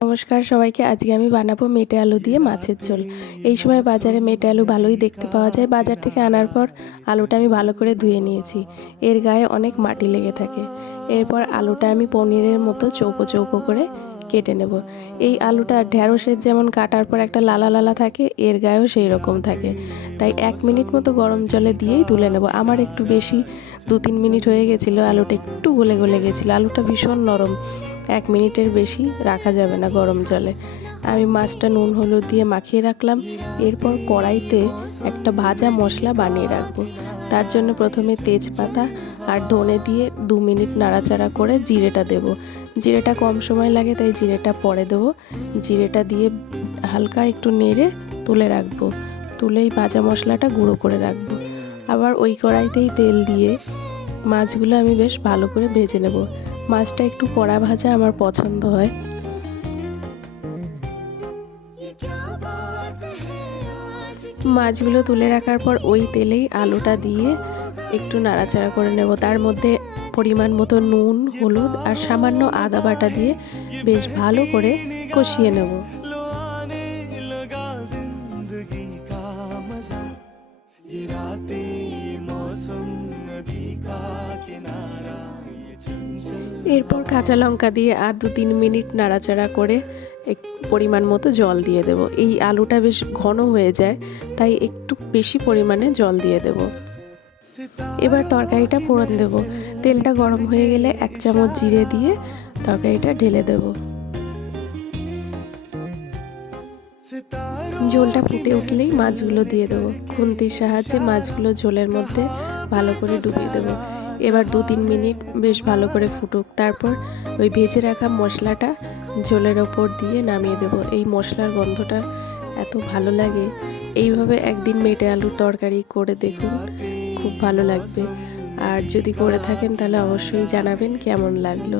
নমস্কার সবাইকে। আজকে আমি বানাবো মেটে আলু দিয়ে মাছের ঝোল। এই সময় বাজারে মেটে আলু ভালোই দেখতে পাওয়া যায়। বাজার থেকে আনার পর আলুটা আমি ভালো করে ধুয়ে নিয়েছি। এর গায়ে অনেক মাটি লেগে থাকে। এরপর আলুটা আমি পনিরের মতো চৌকো চৌকো করে কেটে নেব। এই আলুটা ঢ্যাঁড়সের যেমন কাটার পর একটা লালা লালা থাকে, এর গায়েও সেই রকম থাকে। তাই এক মিনিট মতো গরম জলে দিয়েই তুলে নেব। আমার একটু বেশি দু তিন মিনিট হয়ে গেছিল, আলুটা একটু গলে গলে গেছিল। আলুটা ভীষণ নরম। এক মিনিটের বেশি রাখা যাবে না গরম জলে। আমি মাছটা নুন হলুদ দিয়ে মাখিয়ে রাখলাম। এরপর কড়াইতে একটা ভাজা মশলা বানিয়ে রাখব। তার জন্য প্রথমে তেজপাতা আর ধনে দিয়ে দু মিনিট নাড়াচাড়া করে জিরেটা দেব। জিরেটা কম সময় লাগে, তাই জিরেটা পরে দেবো। জিরেটা দিয়ে হালকা একটু নেড়ে তুলে রাখব। তুলেই ভাজা মশলাটা গুঁড়ো করে রাখব। আবার ওই কড়াইতেই তেল দিয়ে মাছগুলো আমি বেশ ভালো করে ভেজে নেব মাছটা একটু কড়া ভাজা আমার পছন্দ হয় মাছগুলো তুলে রাখার পর ওই তেলেই আলুটা দিয়ে একটু নাড়াচাড়া করে নেব তার মধ্যে পরিমাণ মতো নুন হলুদ আর সামান্য আদা বাটা দিয়ে বেশ ভালো করে কষিয়ে নেব लो आने लगा जिंदगी का मजा ये रातें ये मौसम এরপর কাঁচা লঙ্কা দিয়ে আর দু তিন মিনিট নাড়াচাড়া করে এক পরিমাণ মতো জল দিয়ে দেব। এই আলুটা বেশ ঘন হয়ে যায়, তাই একটু বেশি পরিমাণে জল দিয়ে দেব। এবার তরকারিটা ফোড়ন দেব। তেলটা গরম হয়ে গেলে এক চামচ জিরে দিয়ে তরকারিটা ঢেলে দেবো। ঝোলটা ফুটে উঠলেই মাছগুলো দিয়ে দেবো। খুন্তির সাহায্যে মাছগুলো ঝোলের মধ্যে ভালো করে ডুবিয়ে দেবো। এবার দু তিন মিনিট বেশ ভালো করে ফুটুক। তারপর ওই ভেজে রাখা মশলাটা ঝোলের ওপর দিয়ে নামিয়ে দেবো। এই মশলার গন্ধটা এত ভালো লাগে। এইভাবে একদিন মেটে আলুর তরকারি করে দেখুন, খুব ভালো লাগবে। আর যদি করে থাকেন তাহলে অবশ্যই জানাবেন কেমন লাগল।